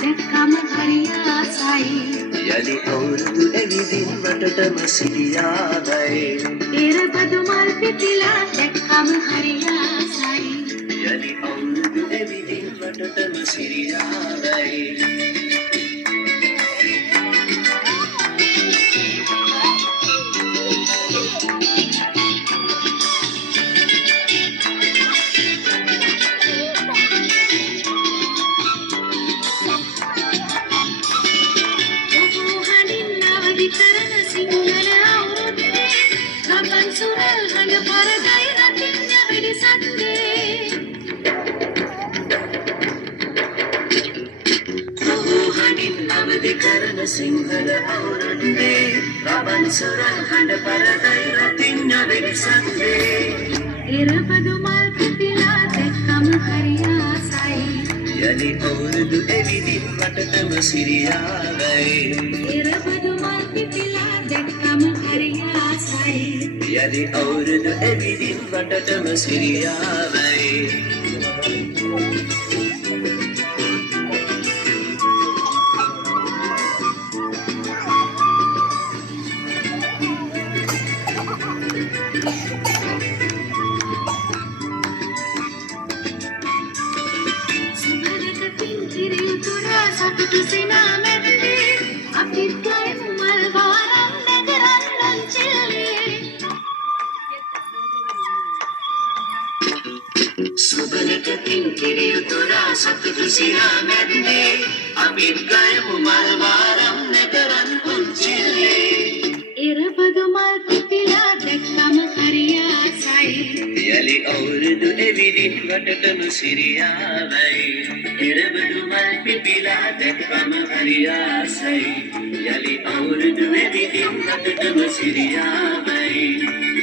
දැක්කම හරි ආසයි. යලි අවුරුදු ඇවිදින් වටටම සිරියාවයි. එරබදු මල් පිපිලා දැක්කම හරි ආසයි. යලි අවුරුදු ඇවිදින් වටටම සිරියාවයි. කරන සිංහල අවුරුද්දේ රබන් සුරල් හඬ පරදයි රතිඤ්ඤ වෙඩිසන්දේ. හඬින් අවදි කරන සිංහල අවුරුද්දේ රබන් සුරල් හඬ පරදයි රතිඤ්ඤ වෙඩිසන්දේ. එරබදු මල් පිපිලා දැක්කම හරි ආසයි. යලි අවුරුදු ඇවිදින් වටටම සිරියාවයි. එරබදු මල් පිපිලා දැක්කම හරි ආසයි. යලි අවුරුදු ඇවිදින් වටටම සිරියාවයි. සතුටු සිනා මැද්දේ අපිත් ගයමු මල් වාරම් නැකරන්නන් චෙල්ලේ. සුබලකකින් කිරියුතුරා සතුටු සිනා මැද්දේ අපිත් ගයමු මල් වාරම් නැකරන් පුංචිල්ලේ. එරබදු මල් පිපිලා දැක්කම හරි ආසයි. යලි අවුරුදු ඇවිදින් වටටම සිරියාවයි. එරබදු මල් පිපිලා දැක්කම හරි ආසයි. යලි අවුරුදු ඇවිදින් වටටම සිරියාවයි.